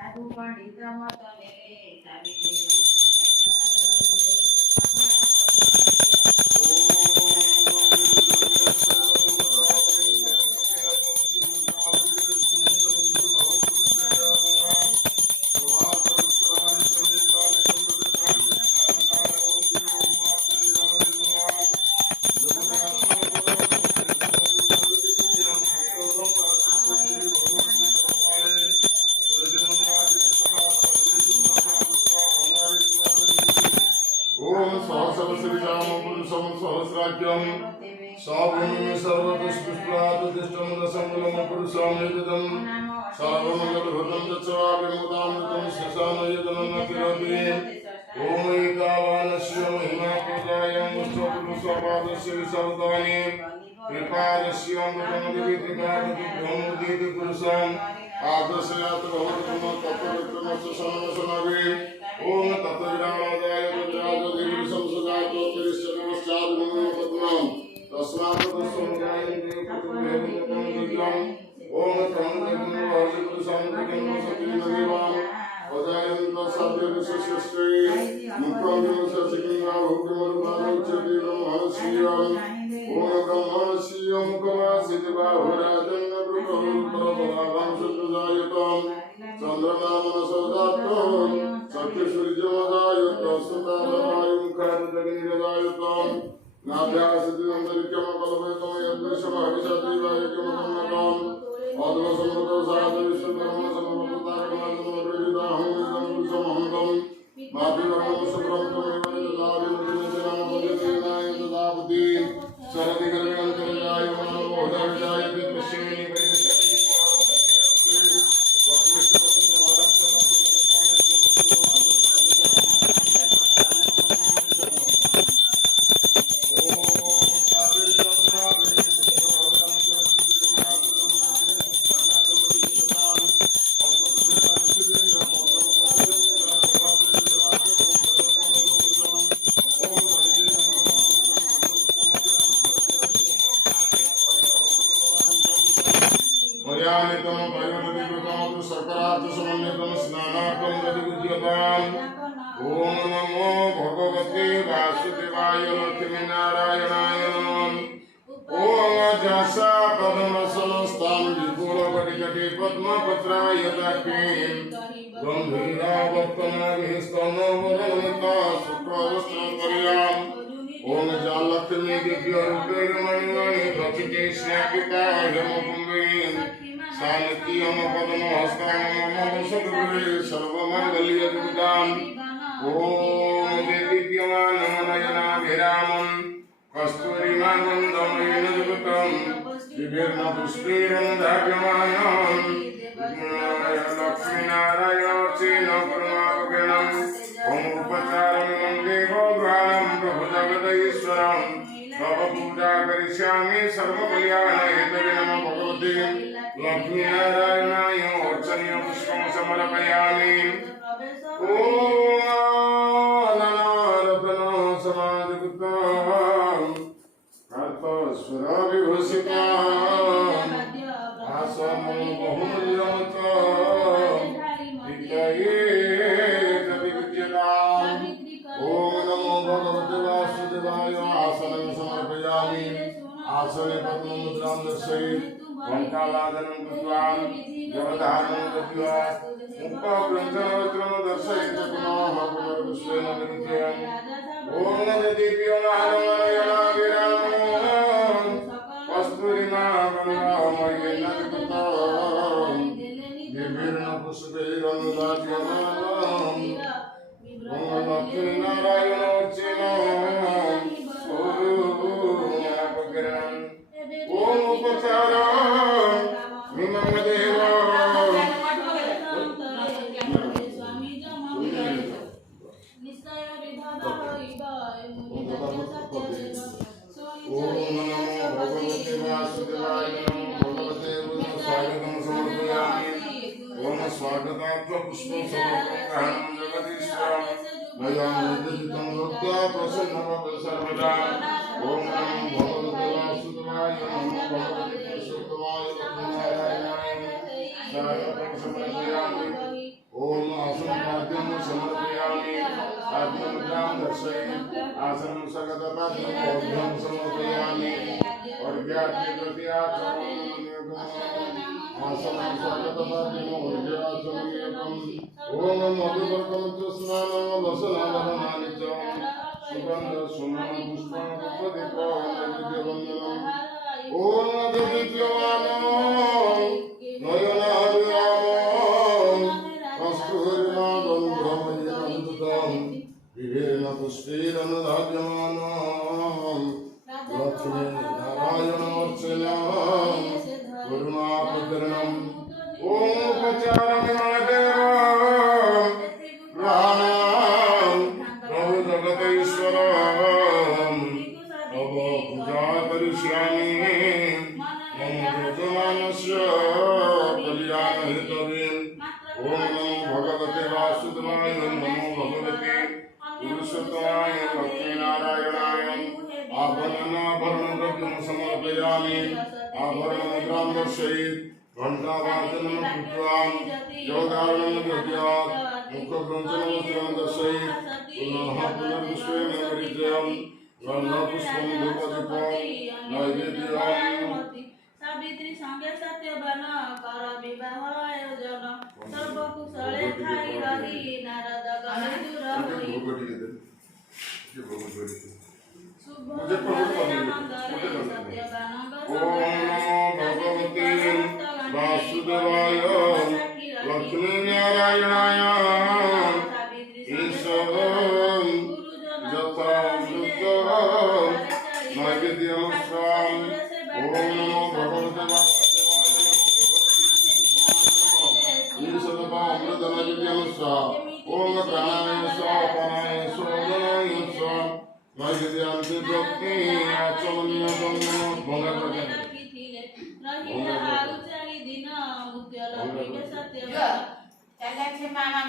साधु पंडित मत मेरे सावित्री सहस्राख्यम सावुन सर्वतस्पुष्पात तिष्ठम दशमूलम पुरुषाम निवेदन सर्वमंगलभृतं तत्सवाभिमुदामृतं शशानयतनं नतिरपि ओम एतावानस्य महिमा पूजायां मुष्टपुरुषपादस्य विसर्दानि कृपादस्य अमृतमदिविधिकादिभ्यमुदीति पुरुषाम् आदर्शयात भवतु तत्त्वविक्रमस्य समनसनवे ओम तत्त्वविरामादाय तद्राजदेवी संसदातो तिरिश्चतुश्चाद्गुणपद्मम् तस्मात् तस्मदायं देवपुत्रमेवं दिव्यम् ओम तमन्नगुणो वाजिपुरुषानुगुणो सतीनदेवाम् वदायन्त साध्यविश्वश्रेष्ठे मुक्तांगमससिकिंगा भूतिमरुपादोच्चदेवं महर्षियम् ओम ब्रह्मणस्यं मुखमासितबाहुराजन्न ब्रह्मरुद्रबलाभं सुजायतम् चन्द्रनामनसौदात्तम् सत्यसूर्यमदायतम् सुतामवायुमुखादगनिरदायतम् नाभ्यासदिनन्तरिक्यमकल्पयतम् यद्विषभाविषादेवायकमकन्नकम् अद्वसमृतो साधविश्वब्रह्मसमप्रताकमानमप्रहिताहं पुरुषमहन्तम् मातृवर्णं सुब्रह्ममेव ददादिनदिनजनापदिनाय ददापति सरदिगर्भन्तर्जायमानो मोहदाविजायते पश्येनि ओम नमो भगवते वासुदेवाय लक्ष्मीनारायणाय नमः ओम जसा पद्मसनस्तां विपुलकटिकटे पद्मपत्राय दक्षिण गम्भीरावक्तनाभिस्तनवरमता शुक्रवस्त्रपर्याम् ओम जालक्ष्मी दिव्यरूपेण मणिमणि प्रचिते स्नापिताय मुकुम्बेन सानित्यम पद्महस्तां सद्गुरे सर्वमङ्गल्यजुगदाम् ओम देदीप्यमानमनयनाभिरामं कस्तूरिमानन्दमयेन जुगतं विभिन्नपुष्पैः धार्यमाणं लक्ष्मीनारायणोच्चेन परमागणम् ओम उपचारं देवो ग्रामं प्रभुजगदीश्वरं तव पूजा करिष्यामि सर्वकल्याणहेतवे नमः भगवते लक्ष्मीनारायणाय अर्चनीय पुष्पं समर्पयामि ओम अनारत्न समाधिकृतं कर्तस्वरविभूषितं आसनं बहुमूल्यं विद्यये प्रतिविद्यताम् ओम नमो भगवते वासुदेवाय आसनं समर्पयामि आसने पद्ममुद्रां दर्शयेत् ओंकाराधनं कृत्वा जलधारणं कृत्वा मुखप्रञ्जनवस्त्रं दर्शयित्वा पुनः पुनर्पुष्पेण निरुध्यम् ओम नदीप्यमानमनयनाभिरामं कस्तूरिमागन्धामयेन कृतं विभिन्नपुष्पैरनुदार्यमानम् ओम लक्ष्मीनारायणोच्चेन ओम उपचारं मम देवा भगवते वासुदेवाय भगवते स्वागतं समर्पयामि ओम स्वागतार्थ पुष्पं समर्पयामि जगदीश्वरं मया निवेदितं भक्त्या प्रसन्नः सर्वदा ओम नमो भगवते वासुदेवाय भगवते पुरुषोत्तमाय लक्ष्मीनारायणाय स्वागतं समर्पयामि दर्शयति आसनं सकतपात्रं समर्पयामि अर्घ्याग्नि प्रत्याचरणं आसनं सकतपात्रं ओम मधुपर्कं स्नानं वसनावरणानि च सुगंध सुमन पुष्पं प्रदीपं नैवेद्यवन्दनम् ओम दिव्यमानो नयनाभिरामं कस्तूरिमागं ब्रह्मयिनं विभिन्न पुष्पैरनुधार्यमानं लक्ष्मी नारायणमर्चनं करुणाप्रकरणम् ओम उपचारमणदेवं प्राणां प्रभु जगतीश्वरं तव पूजा करिष्यामि मम यजमानस्य कल्याणहेतवे ओम नमो भगवते वासुदेवाय नमो भगवते पुरुषोत्तमाय लक्ष्मीनारायणाय आभरणाभरणद्रव्यं समर्पयामि आभरणमुद्रां दर्शयेत् घण्टावादनं कृत्वा योगारणं दद्यात् मुखग्रन्थनवस्त्रं दर्शयेत् पुनः पुनर्विश्वेन परिचयं गन्धपुष्पं धूपदीपं नैवेद्यम् सावित्री संगे सत्यवान कर विवाह आयोजन सर्वकुशले ठाई रही नारद गले दूर होई शुभ सत्यवान ओम भगवते वासुदेवाय लक्ष्मी नारायणाय ईश्वरं यथामृत नैवेद्यं स्वाम ओम नमो भगवते वासुदेवाय ईश्वरं नैवेद्यं स्वाम ओम प्राणाय स्वाहा अपानाय स्वादनाय स्वाम नैवेद्यं भक्ति आचमनीयं भंगा करके चले मामा